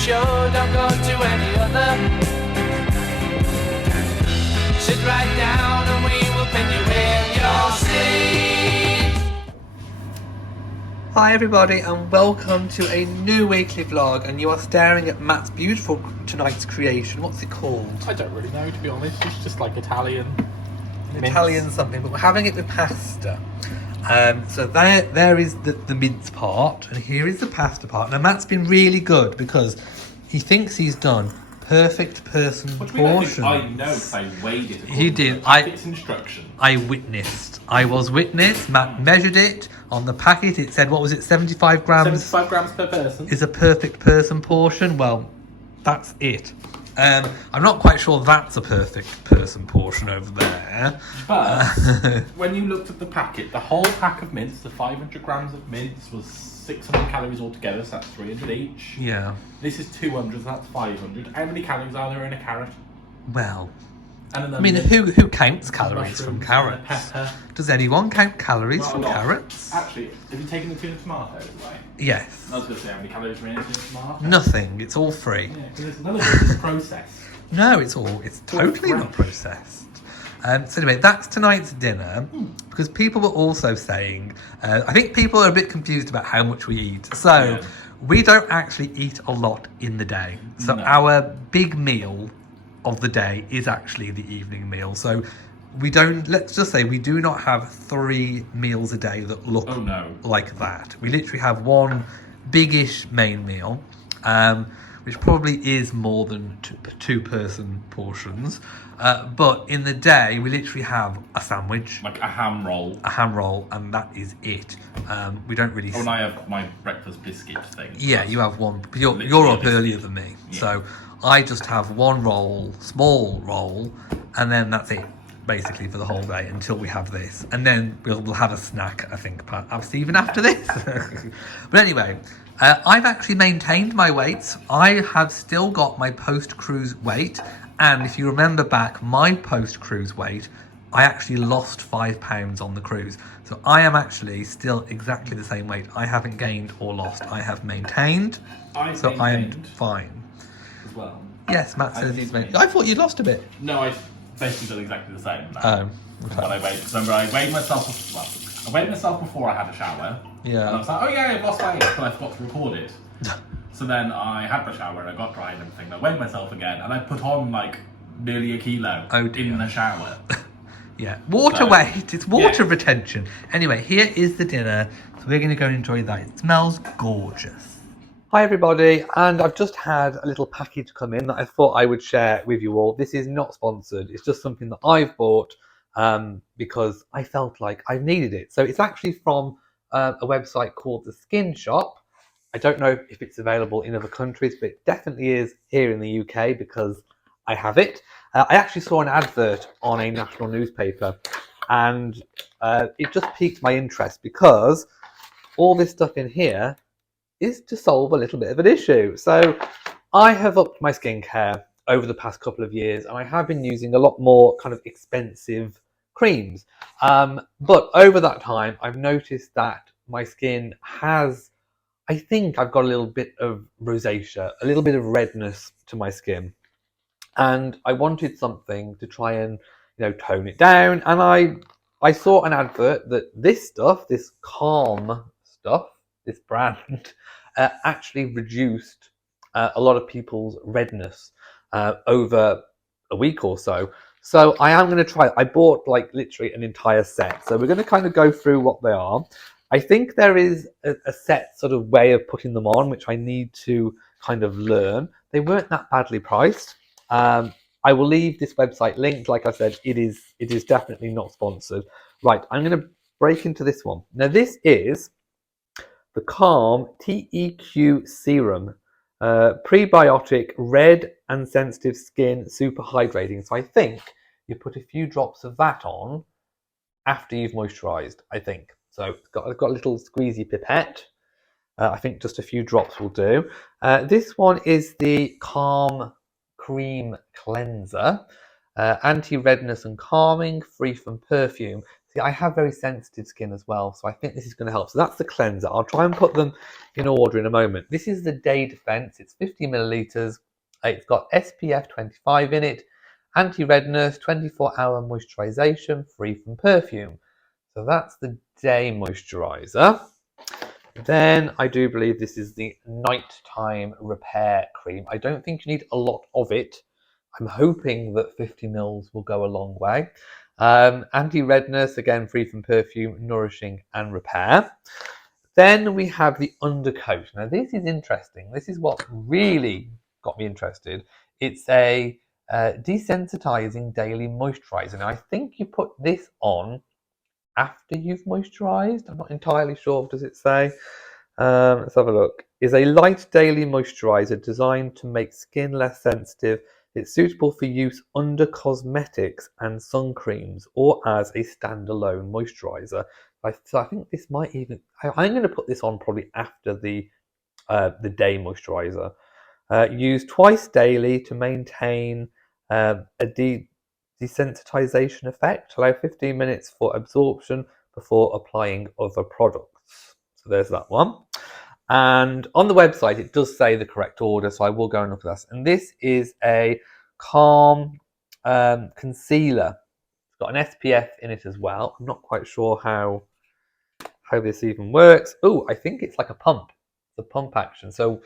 show, don't go to any other. Sit right down and we will pin you in your seat. Hi everybody and welcome to a new weekly vlog, and you are staring at Matt's beautiful tonight's creation. What's it called? I don't really know, to be honest. It's just like Italian. Italian something, but we're having it with pasta. So there is the mince part, and here is the pasta part. Now Matt's been really good because he thinks he's done perfect person portions. I know because I weighed it. You did. Its instructions. I was witness. Matt measured it on the packet. It said, what was it, 75 grams? 75 grams per person. Is a perfect person portion. Well, that's it. I'm not quite sure that's a perfect person portion over there. But when you looked at the packet, the whole pack of mince, the 500 grams of mince, was 600 calories altogether, so that's 300 each. Yeah. This is 200, so that's 500. How many calories are there in a carrot? Well, And I mean, who counts calories from carrots? Pepper. Does anyone count calories from carrots? Actually, have you taken the tuna tomato away? Yes. I was going to say, how many calories are in a tuna tomato? Nothing. It's all free. Yeah, because it's none of this is processed. No, it's totally not processed. So anyway, that's tonight's dinner, because people were also saying, I think people are a bit confused about how much we eat. So we don't actually eat a lot in the day. So our big meal of the day is actually the evening meal. So we don't, let's just say we do not have 3 meals a day that look like that. We literally have one biggish main meal, which probably is more than two person portions. But in the day, we literally have a sandwich. Like a ham roll. A ham roll, and that is it. We don't really... Oh, and I have my breakfast biscuit thing. Yeah, you have one. You're up earlier than me. Yeah. So I just have one roll, small roll, and then that's it, basically, for the whole day until we have this. And then we'll have a snack, I think, perhaps even after this. But anyway... I've actually maintained my weight. I have still got my post-cruise weight. And if you remember back, my post-cruise weight, I actually lost 5 pounds on the cruise. So I am actually still exactly the same weight. I haven't gained or lost. I have maintained. I am fine. As well. Yes, Matt says he's maintained. I thought you'd lost a bit. No, I've basically done exactly the same. Oh, okay. But I weighed. Remember, I weighed myself before I had a shower. Yeah. And I was like, oh yeah, I've lost weight, but I forgot to record it. So then I had the shower and I got dry and everything. I weighed myself again and I put on like nearly 1 kilo in the shower. Yeah, water weight. It's water retention. Anyway, here is the dinner. So we're going to go and enjoy that. It smells gorgeous. Hi everybody, and I've just had a little package come in that I thought I would share with you all. This is not sponsored. It's just something that I've bought because I felt like I needed it. So it's actually from a website called The Skin Shop. I don't know if it's available in other countries, but it definitely is here in the UK because I have it. I actually saw an advert on a national newspaper, and it just piqued my interest because all this stuff in here is to solve a little bit of an issue. So I have upped my skincare over the past couple of years, and I have been using a lot more kind of expensive creams. But over that time, I've noticed that my skin has, I think I've got a little bit of rosacea, a little bit of redness to my skin. And I wanted something to try and, tone it down. And I saw an advert that this stuff, this KALME stuff, this brand, actually reduced a lot of people's redness over a week or so. So I am going to try. I bought like literally an entire set. So we're going to kind of go through what they are. I think there is a set sort of way of putting them on, which I need to kind of learn. They weren't that badly priced. I will leave this website linked. Like I said, it is definitely not sponsored. Right, I'm going to break into this one. Now this is the KALME TEQ Serum. Prebiotic, red and sensitive skin, super hydrating. So I think you put a few drops of that on after you've moisturized, I think. So I've got a little squeezy pipette. I think just a few drops will do. This one is the KALME Cream Cleanser. Anti-redness and calming, free from perfume. See, I have very sensitive skin as well, so I think this is going to help. So that's the cleanser. I'll try and put them in order in a moment. This is the Day Defense. It's 50 millilitres. It's got SPF 25 in it, anti-redness, 24-hour moisturisation, free from perfume. So that's the day moisturiser. Then I do believe this is the nighttime repair cream. I don't think you need a lot of it. I'm hoping that 50 mils will go a long way. Anti-redness, again, free from perfume, nourishing and repair. Then we have the undercoat. Now this is interesting. This is what really got me interested. It's a desensitizing daily moisturizer. Now I think you put this on after you've moisturized. I'm not entirely sure. Does it say? Let's have a look. Is a light daily moisturizer designed to make skin less sensitive. It's suitable for use under cosmetics and sun creams or as a standalone moisturizer. So I think this might even. I'm going to put this on probably after the day moisturizer. Use twice daily to maintain a desensitization effect. Allow 15 minutes for absorption before applying other products. So there's that one. And on the website, it does say the correct order, so I will go and look at that. And this is a KALME concealer. It's got an SPF in it as well. I'm not quite sure how this even works. Oh, I think it's like a pump. It's a pump action. So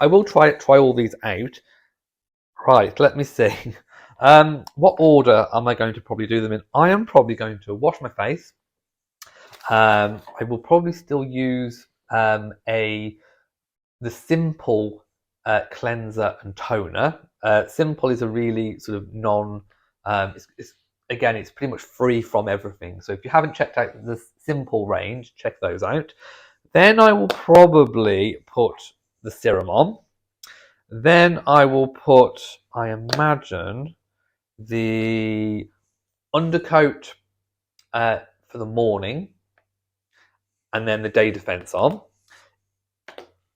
I will try all these out. Right, let me see. What order am I going to probably do them in? I am probably going to wash my face. I will probably still use the Simple cleanser and toner. Simple is a really sort of again, it's pretty much free from everything. So if you haven't checked out the Simple range, check those out. Then I will probably put the serum on. Then I will put, I imagine, the undercoat for the morning, and then the Day Defense on,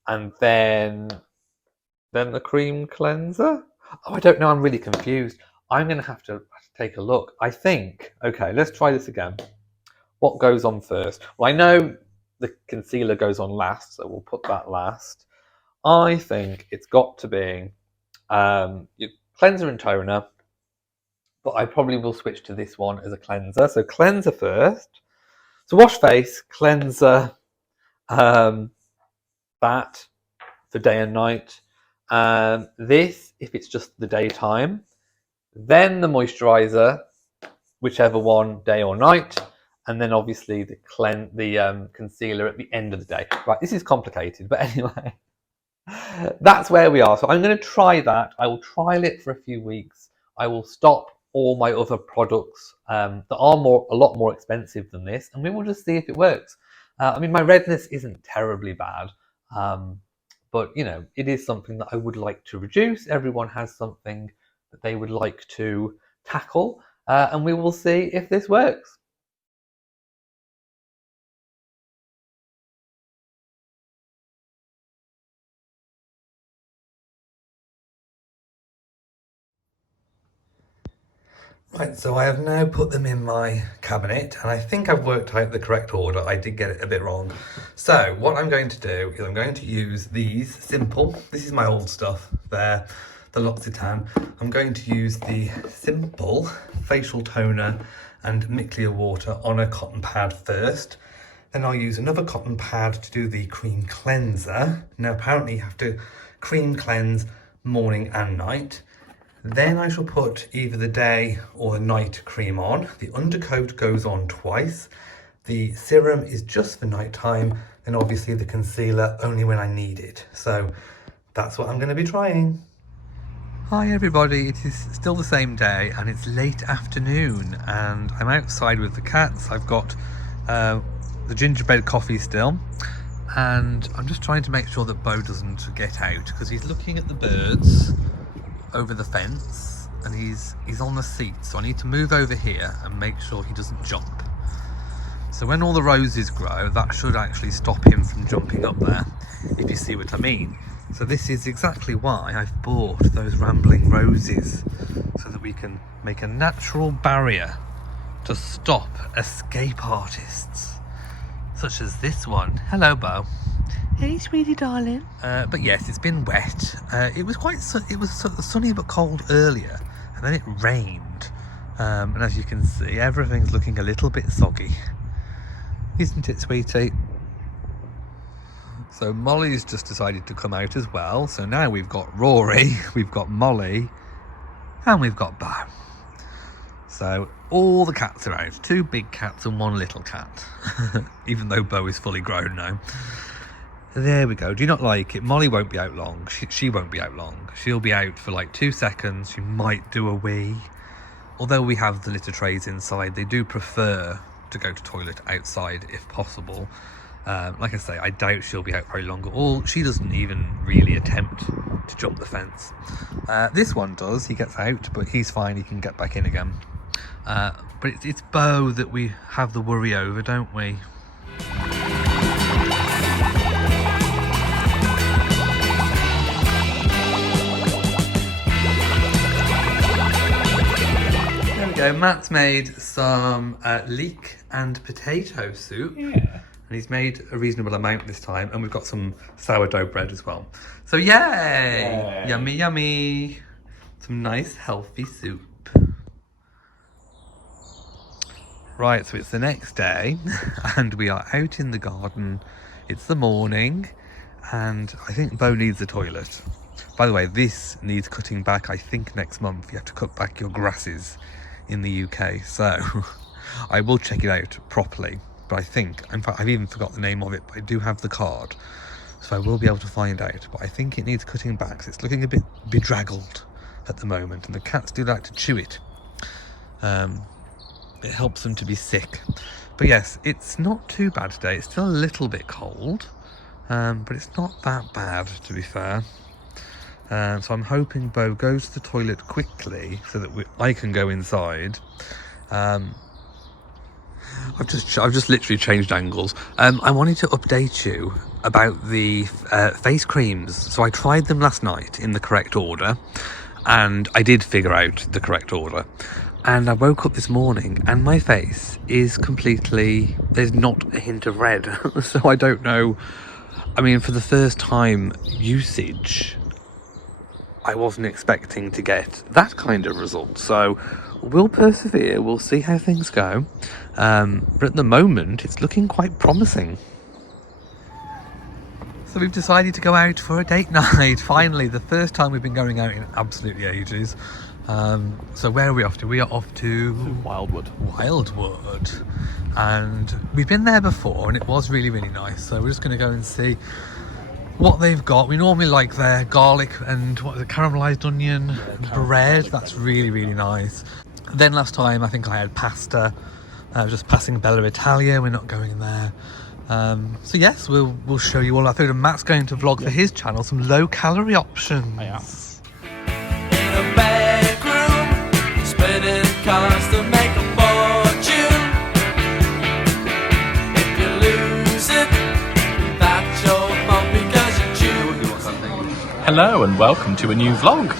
and then the cream cleanser. Oh, I don't know. I'm really confused. I'm going to have to take a look. I think. Okay, let's try this again. What goes on first? Well, I know the concealer goes on last, so we'll put that last. I think it's got to be your cleanser and toner, but I probably will switch to this one as a cleanser. So cleanser first. So wash face, cleanser, that for day and night. This, if it's just the daytime. Then the moisturizer, whichever one, day or night. And then obviously the concealer at the end of the day. Right, this is complicated, but anyway. That's where we are. So I'm going to try that. I will trial it for a few weeks. I will stop all my other products that are a lot more expensive than this, and we will just see if it works. I mean, my redness isn't terribly bad, but you know, it is something that I would like to reduce. Everyone has something that they would like to tackle, and we will see if this works. Right, so I have now put them in my cabinet, and I think I've worked out the correct order. I did get it a bit wrong. So what I'm going to do is I'm going to use these Simple. This is my old stuff there, the L'Occitane. I'm going to use the Simple facial toner and micellar water on a cotton pad first. Then I'll use another cotton pad to do the cream cleanser. Now apparently you have to cream cleanse morning and night. Then I shall put either the day or the night cream on. The undercoat goes on twice. The serum is just for nighttime, and obviously the concealer only when I need it. So that's what I'm going to be trying. Hi everybody, it is still the same day and it's late afternoon and I'm outside with the cats. I've got the gingerbread coffee still, and I'm just trying to make sure that Bo doesn't get out because he's looking at the birds over the fence and he's on the seat, so I need to move over here and make sure he doesn't jump. So when all the roses grow, that should actually stop him from jumping up there, if you see what I mean. So this is exactly why I've bought those rambling roses, so that we can make a natural barrier to stop escape artists, such as this one. Hello, Bo. Hey, sweetie darling. But yes, it's been wet. It was sunny but cold earlier, and then it rained. And as you can see, everything's looking a little bit soggy, isn't it, sweetie? So Molly's just decided to come out as well. So now we've got Rory, we've got Molly, and we've got Bo. So all the cats are out. 2 big cats and 1 little cat. Even though Bo is fully grown now. There we go. Do you not like it? Molly won't be out long. She won't be out long. She'll be out for like 2 seconds. She might do a wee. Although we have the litter trays inside, they do prefer to go to toilet outside if possible. Like I say, I doubt she'll be out very long at all. She doesn't even really attempt to jump the fence. This one does. He gets out, but he's fine. He can get back in again. But it's Bo that we have the worry over, don't we? There we go. Matt's made some leek and potato soup. Yeah. And he's made a reasonable amount this time. And we've got some sourdough bread as well. So yay! Yummy, yummy. Some nice healthy soup. Right, so it's the next day and we are out in the garden. It's the morning and I think Bo needs a toilet. By the way, this needs cutting back. I think next month you have to cut back your grasses in the UK. So I will check it out properly. But I think, in fact, I've even forgot the name of it, but I do have the card. So I will be able to find out. But I think it needs cutting back. So it's looking a bit bedraggled at the moment and the cats do like to chew it. It helps them to be sick. But yes, it's not too bad today. It's still a little bit cold, but it's not that bad, to be fair. So I'm hoping Bo goes to the toilet quickly so that I can go inside. I've just literally changed angles. I wanted to update you about the face creams. So I tried them last night in the correct order, and I did figure out the correct order. And I woke up this morning and my face is completely, there's not a hint of red. So I don't know. I mean, for the first time usage, I wasn't expecting to get that kind of result. So we'll persevere. We'll see how things go. But at the moment, it's looking quite promising. So we've decided to go out for a date night. Finally, the first time we've been going out in absolutely ages. So where are we off to? We are off to Wildwood. And we've been there before and it was really, really nice. So we're just going to go and see what they've got. We normally like their garlic and caramelized onion bread. That's really, really nice. Then last time I think I had pasta. Just passing Bella Italia. We're not going there. So yes, we'll show you all our food, and Matt's going to vlog for his channel some low calorie options. I am. In a back room, spinning cars to make a fortune. If you lose it, that's your fault because you choose. Hello and welcome to a new vlog.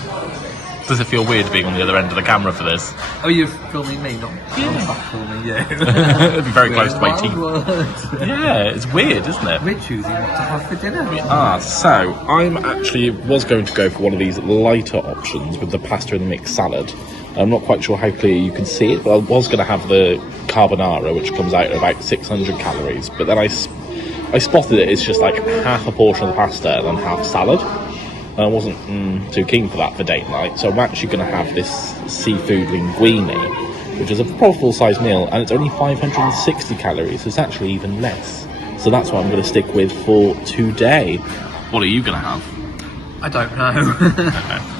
Does it feel weird being on the other end of the camera for this? Oh, you're filming me, not filming you. It'd be very close to my teeth. Yeah, it's weird, isn't it? We're choosing what to have for dinner. So I'm actually was going to go for one of these lighter options with the pasta and the mixed salad. I'm not quite sure how clear you can see it, but I was going to have the carbonara, which comes out at about 600 calories. But then I spotted it. It's just like half a portion of the pasta and then half salad. I wasn't too keen for that for date night, so I'm actually going to have this seafood linguine, which is a full size meal, and it's only 560 calories, so it's actually even less. So that's what I'm going to stick with for today. What are you going to have? I don't know.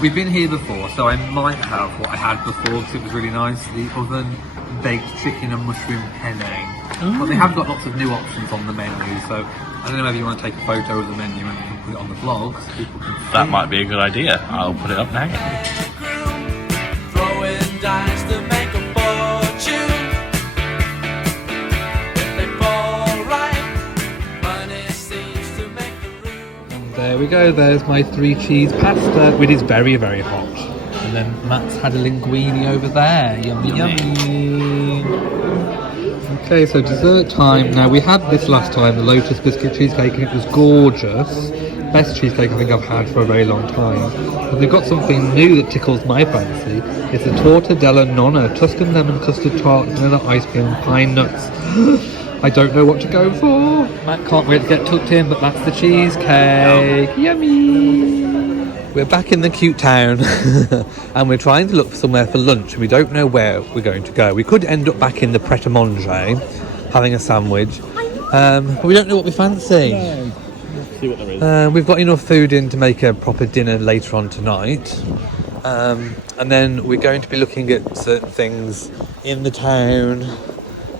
We've been here before, so I might have what I had before because it was really nice. The oven baked chicken and mushroom penne. But they have got lots of new options on the menu, so I don't know whether you want to take a photo of the menu and put it on the vlog so people can see. That might be a good idea. I'll put it up now. Throwing dice to make a fortune. If they fall right, money seems to make the room. And there we go, there's my 3 cheese pasta. It is very, very hot. And then Matt's had a linguine over there. Yummy, yummy. Okay, so dessert time. Now, we had this last time, the Lotus Biscuit Cheesecake, and it was gorgeous. Best cheesecake I think I've had for a very long time. But they've got something new that tickles my fancy. It's a Torta della Nonna, Tuscan lemon custard tart, vanilla ice cream, and pine nuts. I don't know what to go for. Matt can't wait to get tucked in, but that's the cheesecake. Yummy! We're back in the cute town and we're trying to look for somewhere for lunch and we don't know where we're going to go. We could end up back in the Pret-a-Manger having a sandwich, but we don't know what we fancy. No. See what there is. We've got enough food in to make a proper dinner later on tonight, and then we're going to be looking at certain things in the town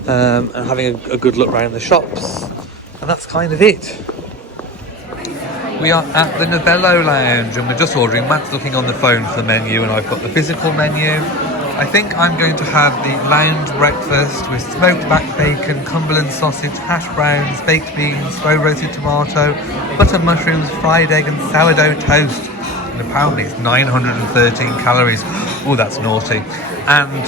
and having a good look around the shops, and that's kind of it. We are at the Novello Lounge and we're just ordering. Matt's looking on the phone for the menu and I've got the physical menu. I think I'm going to have the lounge breakfast with smoked back bacon, Cumberland sausage, hash browns, baked beans, slow roasted tomato, butter mushrooms, fried egg and sourdough toast. And apparently it's 913 calories. Oh, that's naughty. And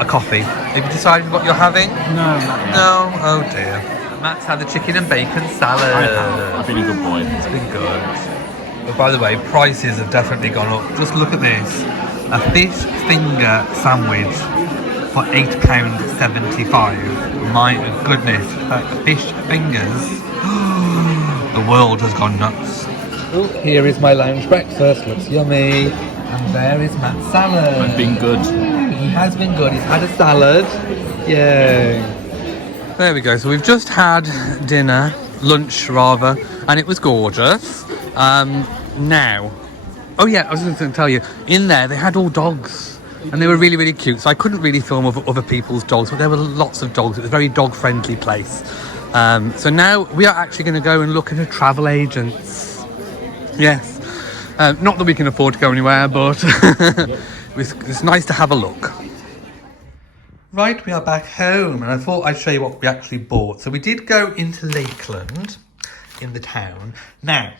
a coffee. Have you decided what you're having? No. No? Oh dear. Matt's had the chicken and bacon salad. I've been a good boy. It's been good. But by the way, prices have definitely gone up. Just look at this. A fish finger sandwich for £8.75. My goodness. Fish fingers. The world has gone nuts. Oh, here is my lounge breakfast. Looks yummy. And there is Matt's salad. It's been good. He has been good. He's had a salad. Yay. There we go. So we've just had dinner, lunch rather, and it was gorgeous. Now, oh yeah, I was going to tell you, in there they had all dogs, and they were really, really cute. So I couldn't really film other people's dogs, but there were lots of dogs. It was a very dog-friendly place. So now we are actually going to go and look at a travel agents. Yes, not that we can afford to go anywhere, but it's nice to have a look. Right, we are back home and I thought I'd show you what we actually bought. So we did go into Lakeland in the town. Now,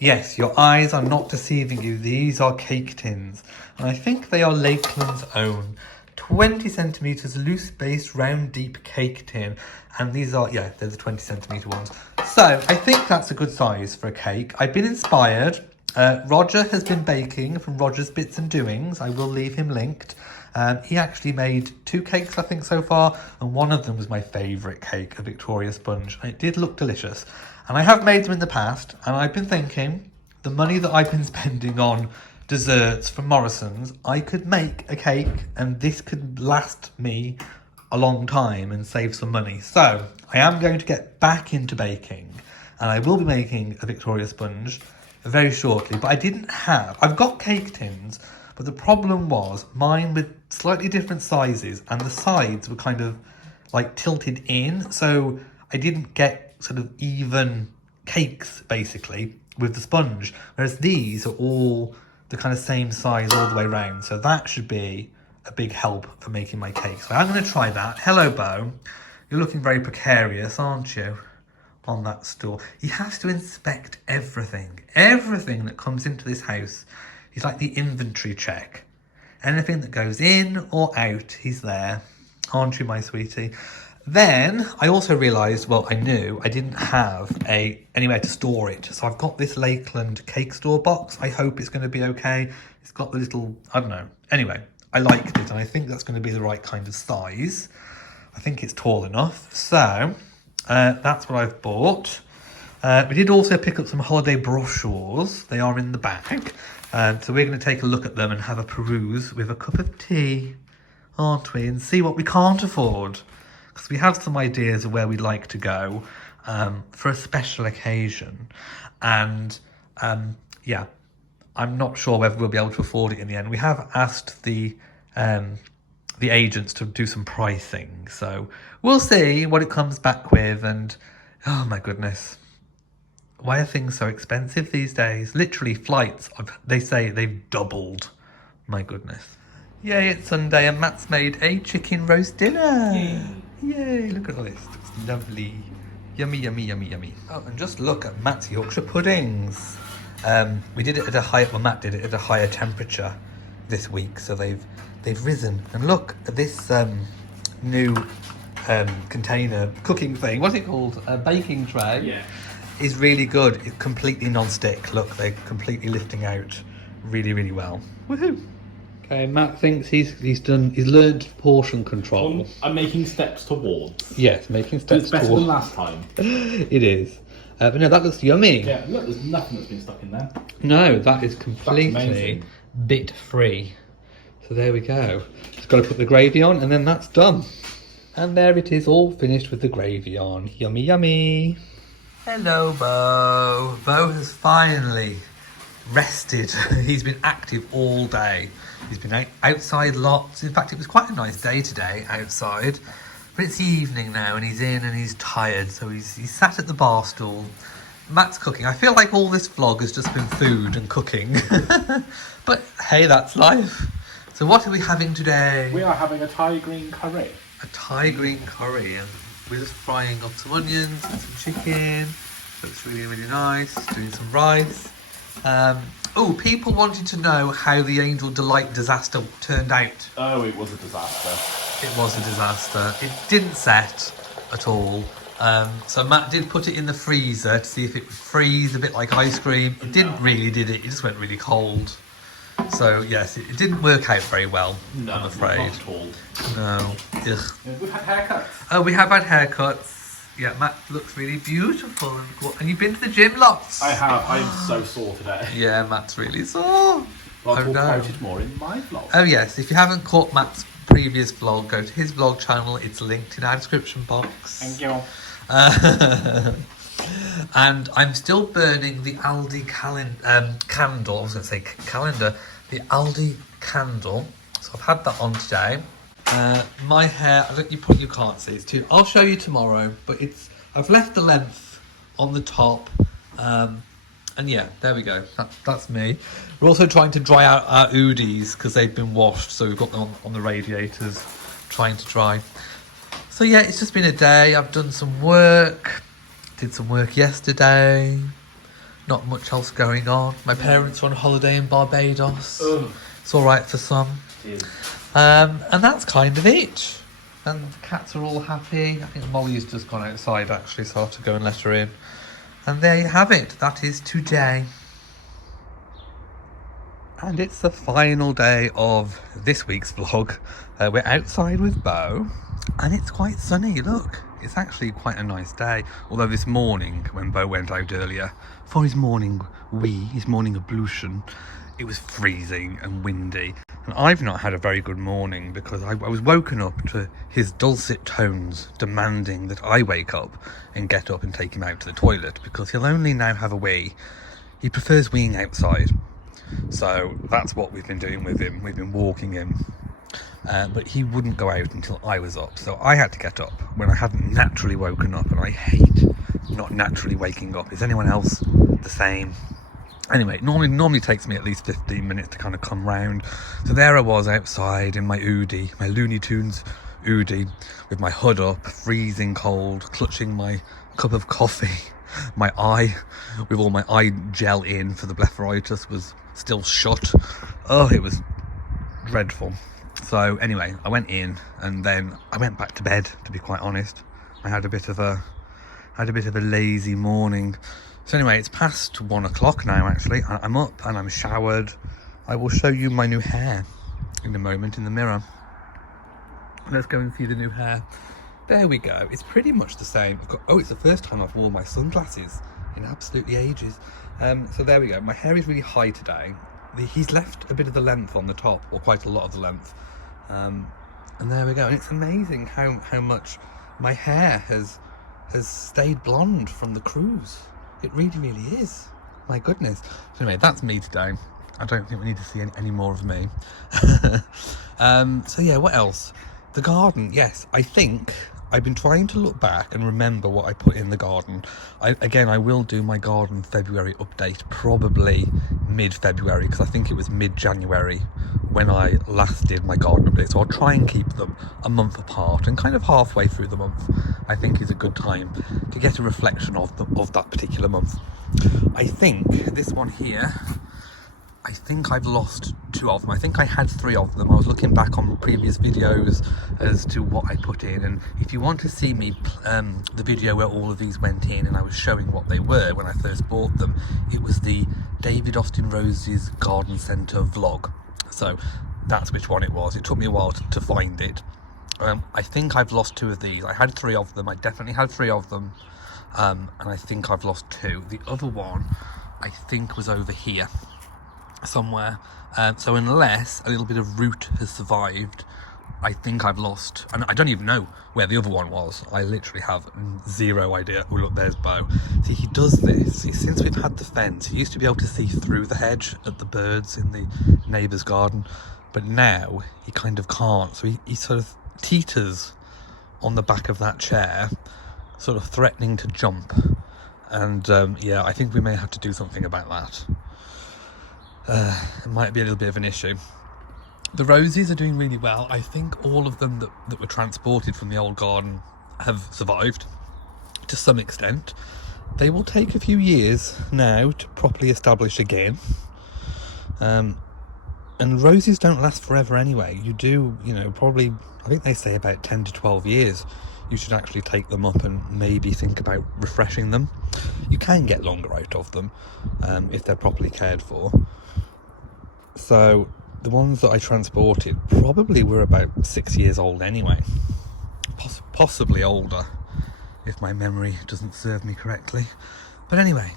yes, your eyes are not deceiving you. These are cake tins. And I think they are Lakeland's own 20 centimetres loose base round deep cake tin. And these are, yeah, they're the 20 centimetre ones. So I think that's a good size for a cake. I've been inspired. Roger has been baking from Roger's Bits and Doings. I will leave him linked. He actually made 2 cakes, I think, so far, and one of them was my favourite cake, a Victoria sponge, and it did look delicious. And I have made them in the past, and I've been thinking, the money that I've been spending on desserts from Morrison's, I could make a cake, and this could last me a long time and save some money. So, I am going to get back into baking, and I will be making a Victoria sponge very shortly, but I've got cake tins, but the problem was mine with slightly different sizes and the sides were kind of like tilted in, so I didn't get sort of even cakes basically with the sponge, whereas these are all the kind of same size all the way around, so that should be a big help for making my cakes. So I'm going to try that. Hello, Bo. You're looking very precarious, aren't you, on that stool? He has to inspect everything that comes into this house. He's like the inventory check. Anything that goes in or out, he's there. Aren't you, my sweetie? Then I also realised, well, I knew I didn't have anywhere to store it. So I've got this Lakeland cake store box. I hope it's going to be okay. It's got the little, I don't know. Anyway, I liked it and I think that's going to be the right kind of size. I think it's tall enough. So that's what I've bought. We did also pick up some holiday brochures. They are in the bag. So we're going to take a look at them and have a peruse with a cup of tea, aren't we? And see what we can't afford. Because we have some ideas of where we'd like to go for a special occasion. And yeah, I'm not sure whether we'll be able to afford it in the end. We have asked the agents to do some pricing. So we'll see what it comes back with. And oh my goodness. Why are things so expensive these days? Literally flights, they say they've doubled. My goodness. Yay, it's Sunday and Matt's made a chicken roast dinner. Yay, look at all this. It's lovely. Yummy, yummy, yummy, yummy. Oh, and just look at Matt's Yorkshire puddings. We did it at Matt did it at a higher temperature this week, so they've risen. And look at this new container cooking thing. What's it called? A baking tray. Yeah. Is really good. It's completely non-stick. Look, they're completely lifting out really, really well. Woohoo! Okay, Matt thinks he's learned portion control. I'm making steps towards. Yes, making steps It's better towards. than last time. It is. But no, that looks yummy. Yeah, look, there's nothing that's been stuck in there. No, that is That's completely amazing. bit free. So there we go. Just got to put the gravy on and then that's done. And there it is, all finished with the gravy on. Yummy, yummy. Hello, Bo. Bo has finally rested. He's been active all day. He's been outside lots. In fact, it was quite a nice day today outside. But it's the evening now and he's in and he's tired. So he's sat at the bar stool. Matt's cooking. I feel like all this vlog has just been food and cooking. But hey, that's life. So what are we having today? We are having a Thai green curry. A Thai green curry, and we're just frying up some onions and some chicken. Looks really, really nice. Doing some rice. Oh, people wanted to know how the Angel Delight disaster turned out. Oh, it was a disaster. It was a disaster. It didn't set at all. So Matt did put it in the freezer to see if it would freeze a bit like ice cream. It didn't really, did it? It just went really cold. So yes, it didn't work out very well, No, I'm afraid. not at all. No. Ugh. Yeah, we've had haircuts. Oh, we have had haircuts. Yeah, Matt looks really beautiful. And you've been to the gym lots. I have. I'm so sore today. Yeah, Matt's really sore. I'll talk no. about it more in my vlog. Oh yes, if you haven't caught Matt's previous vlog, go to his vlog channel. It's linked in our description box. Thank you. And I'm still burning the Aldi candle. I was going to say calendar. The Aldi candle. So I've had that on today. My hair, you can't see, it's too. I'll show you tomorrow, but I've left the length on the top, and yeah, there we go. That's me. We're also trying to dry out our Oodies because they've been washed, so we've got them on the radiators, trying to dry. So yeah, it's just been a day. I've done some work. Did some work yesterday. Not much else going on. My parents are on holiday in Barbados. Ugh. It's all right for some. Cheers. And that's kind of it. And the cats are all happy. I think Molly's just gone outside actually, so I'll have to go and let her in. And there you have it. That is today. And it's the final day of this week's vlog. We're outside with Bo, and it's quite sunny. Look, it's actually quite a nice day. Although this morning, when Bo went out earlier for his morning his morning ablution, it was freezing and windy. And I've not had a very good morning because I was woken up to his dulcet tones demanding that I wake up and get up and take him out to the toilet because he'll only now have a wee. He prefers weeing outside. So that's what we've been doing with him. We've been walking him. But he wouldn't go out until I was up. So I had to get up when I hadn't naturally woken up. And I hate not naturally waking up. Is anyone else the same? Anyway, normally takes me at least 15 minutes to kind of come round. So there I was outside in my Oodie, my Looney Tunes Oodie, with my hood up, freezing cold, clutching my cup of coffee. My eye, with all my eye gel in for the blepharitis, was still shut. Oh, it was dreadful. So anyway, I went in and then I went back to bed, to be quite honest. I had a bit of a lazy morning. So anyway, it's past 1 o'clock now actually. I'm up and I'm showered. I will show you my new hair in a moment in the mirror. Let's go and see the new hair. There we go. It's pretty much the same. It's the first time I've worn my sunglasses in absolutely ages. So there we go. My hair is really high today. He's left a bit of the length on the top, or quite a lot of the length. And there we go. And it's amazing how much my hair has stayed blonde from the cruise. It really, really is. My goodness. So anyway, that's me today. I don't think we need to see any more of me. So yeah, what else? The garden, yes. I think I've been trying to look back and remember what I put in the garden. I will do my garden February update probably mid-February, because I think it was mid-January when I last did my garden update. So I'll try and keep them a month apart, and kind of halfway through the month I think is a good time to get a reflection of that particular month. I think this one here, I think I've lost 2 of them. I think I had 3 of them. I was looking back on previous videos as to what I put in, and if you want to see me the video where all of these went in and I was showing what they were when I first bought them, it was the David Austin Rose's Garden Centre vlog. So that's which one it was. It took me a while to find it. I think I've lost 2 of these. I had 3 of them. I definitely had 3 of them, and I think I've lost 2. The other one I think was over here somewhere, so unless a little bit of root has survived, I think I've lost, and I don't even know where the other one was. I literally have 0 idea. Oh look, there's Bo. See, he does this. See, since we've had the fence, he used to be able to see through the hedge at the birds in the neighbour's garden, but now he kind of can't. So he sort of teeters on the back of that chair, sort of threatening to jump. And yeah, I think we may have to do something about that. It might be a little bit of an issue. The roses are doing really well. I think all of them that were transported from the old garden have survived to some extent. They will take a few years now to properly establish again. And roses don't last forever anyway. You do, you know, probably, I think they say about 10 to 12 years. You should actually take them up and maybe think about refreshing them. You can get longer out of them if they're properly cared for. So the ones that I transported probably were about 6 years old anyway, possibly older if my memory doesn't serve me correctly. But anyway,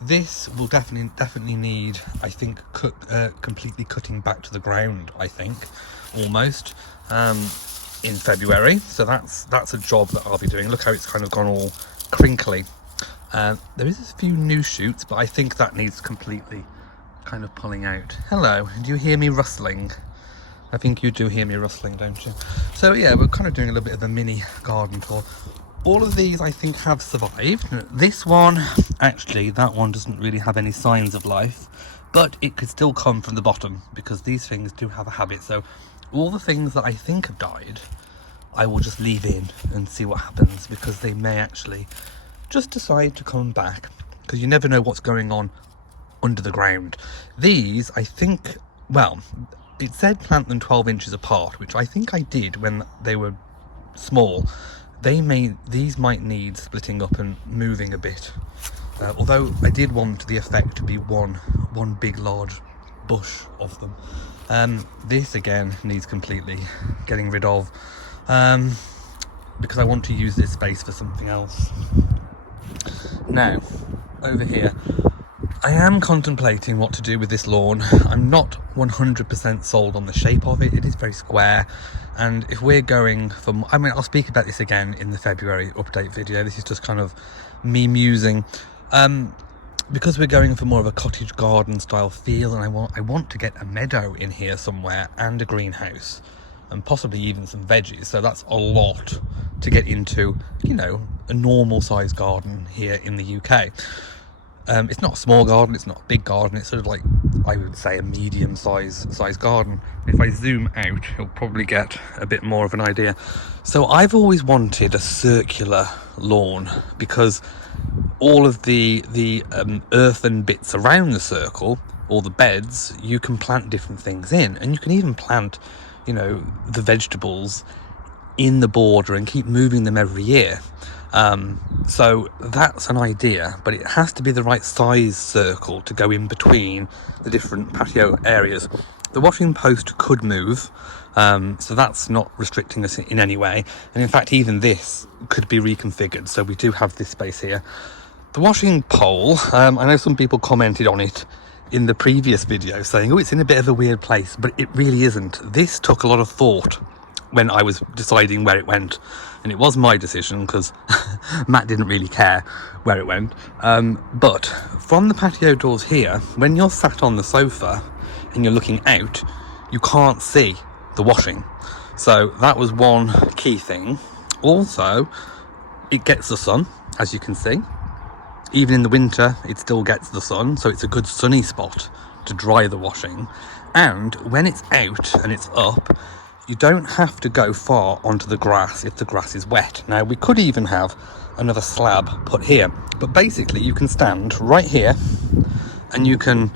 this will definitely need, I think, completely cutting back to the ground, I think, almost, in February. So that's a job that I'll be doing. Look how it's kind of gone all crinkly. There is a few new shoots, but I think that needs completely kind of pulling out. Hello, do you hear me rustling? I think you do hear me rustling, don't you? So yeah, we're kind of doing a little bit of a mini garden tour. All of these I think have survived. This one, actually, that one doesn't really have any signs of life, but it could still come from the bottom because these things do have a habit. So all the things that I think have died, I will just leave in and see what happens, because they may actually just decide to come back, because you never know what's going on under the ground. These, I think, well, it said plant them 12 inches apart, which I think I did when they were small. These might need splitting up and moving a bit, although I did want the effect to be one big large bush of them. This again needs completely getting rid of, because I want to use this space for something else. Now, over here, I am contemplating what to do with this lawn. I'm not 100% sold on the shape of it. It is very square, and if we're going for, I mean, I'll speak about this again in the February update video. This is just kind of me musing, because we're going for more of a cottage garden style feel, and I want to get a meadow in here somewhere and a greenhouse and possibly even some veggies. So that's a lot to get into, you know, a normal size garden here in the UK. It's not a small garden, it's not a big garden, it's sort of like, I would say, a medium size garden. If I zoom out, you'll probably get a bit more of an idea. So I've always wanted a circular lawn, because all of the earthen bits around the circle, all the beds, you can plant different things in, and you can even plant, you know, the vegetables in the border and keep moving them every year. So that's an idea, but it has to be the right size circle to go in between the different patio areas. The washing post could move, so that's not restricting us in any way, and in fact even this could be reconfigured, so we do have this space here. The washing pole, I know some people commented on it in the previous video saying, oh, it's in a bit of a weird place, but it really isn't. This took a lot of thought when I was deciding where it went, and it was my decision because Matt didn't really care where it went. But from the patio doors here, when you're sat on the sofa and you're looking out, you can't see the washing. So that was one key thing. Also, it gets the sun, as you can see. Even in the winter, it still gets the sun, so it's a good sunny spot to dry the washing. And when it's out and it's up, you don't have to go far onto the grass if the grass is wet. Now, we could even have another slab put here, but basically you can stand right here and you can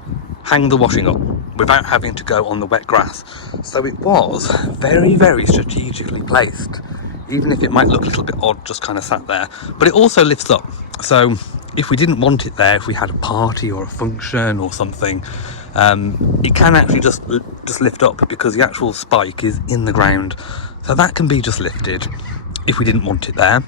hang the washing up. without having to go on the wet grass. So it was very, very strategically placed, even if it might look a little bit odd just kind of sat there. But it also lifts up, so if we didn't want it there, if we had a party or a function or something, it can actually just lift up because the actual spike is in the ground, so that can be just lifted if we didn't want it there.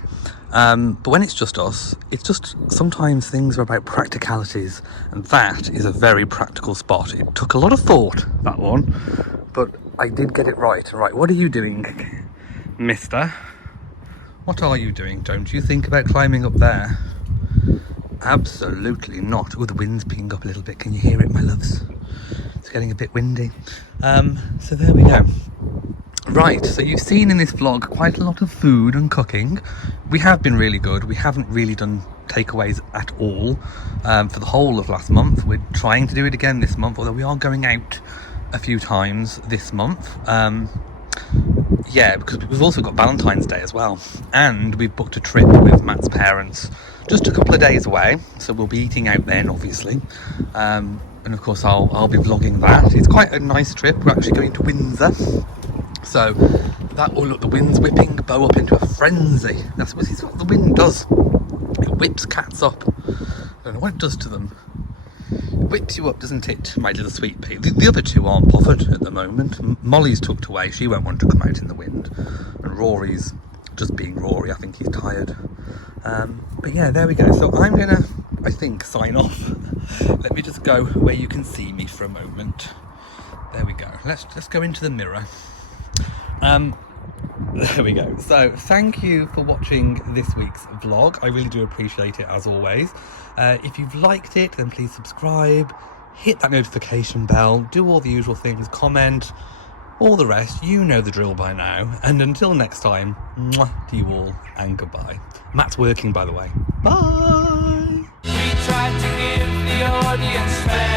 But when it's just us, it's just sometimes things are about practicalities, and that is a very practical spot. It took a lot of thought, that one, but I did get it right. Right, what are you doing, mister? What are you doing? Don't you think about climbing up there? Absolutely not. Oh, the wind's picking up a little bit. Can you hear it, my loves? It's getting a bit windy. So there we go. Right, so you've seen in this vlog quite a lot of food and cooking. We have been really good. We haven't really done takeaways at all for the whole of last month. We're trying to do it again this month, although we are going out a few times this month. Yeah, because we've also got Valentine's Day as well, and we've booked a trip with Matt's parents just a couple of days away, so we'll be eating out then, obviously. And of course I'll be vlogging that. It's quite a nice trip. We're actually going to Windsor, so that will look, the wind's whipping Bo up into a frenzy. That's what the wind does. It whips cats up. I don't know what it does to them. It whips you up, doesn't it, my little sweet pea? The other two aren't bothered at the moment. Molly's tucked away, she won't want to come out in the wind, and Rory's just being Rory. I think he's tired. But yeah, there we go. So I'm gonna, I think, sign off. Let me just go where you can see me for a moment. There we go. Let's just go into the mirror. There we go. So thank you for watching this week's vlog. I really do appreciate it, as always. If you've liked it, then please subscribe, hit that notification bell, do all the usual things, comment, all the rest. You know the drill by now. And until next time, mwah to you all, and goodbye. Matt's working, by the way. Bye! We tried to give the audience